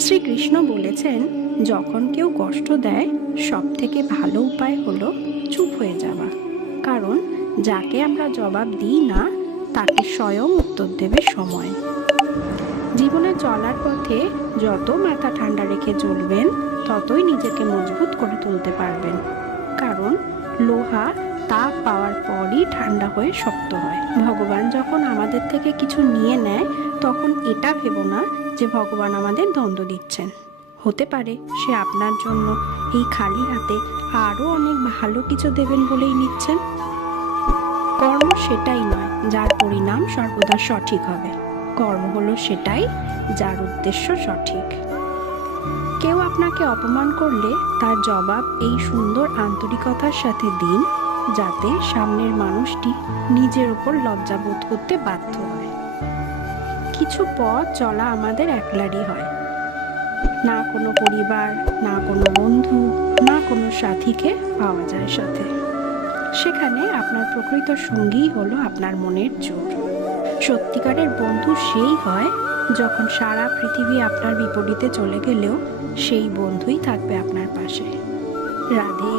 শ্রীকৃষ্ণ বলেছেন, যখন কেউ কষ্ট দেয় সব থেকে ভালো উপায় হলো চুপ হয়ে যাওয়া। কারণ যাকে আমরা জবাব দিই না, তাকে স্বয়ং উত্তর দেবে সময়। জীবনে চলার পথে যত মাথা ঠান্ডা রেখে চলবেন, ততই নিজেকে মজবুত করে তুলতে পারবেন। কারণ লোহা তাপ পাওয়ার পরই ঠান্ডা হয়ে শক্ত হয়। ভগবান যখন আমাদের থেকে কিছু নিয়ে নেয়, তখন এটা ভেবো না যে ভগবান আমাদের দ্বন্দ্ব দিচ্ছেন। হতে পারে সে আপনার জন্য এই খালি হাতে আরও অনেক ভালো কিছু দেবেন বলেই নিচ্ছেন। কর্ম সেটাই নয়, যার পরিণাম সর্বদা সঠিক হবে। কর্ম হলো সেটাই যার উদ্দেশ্য সঠিক। কেউ আপনাকে অপমান করলে তার জবাব এই সুন্দর আন্তরিকতার সাথে দিন। যাতে সামনের মানুষটি নিজের ওপর লজ্জাবোধ করতে বাধ্য হয়। কিছু পথ চলা আমাদের একলারই হয়। না কোনো পরিবার, না কোনো বন্ধু, না কোনো সাথীকে পাওয়া যায় সাথে। সেখানে আপনার প্রকৃত সঙ্গী হলো আপনার মনের জোর। সত্যিকারের বন্ধু সেই হয় যখন সারা পৃথিবী আপনার বিপরীতে চলে গেলেও সেই বন্ধুই থাকবে আপনার পাশে। রাধে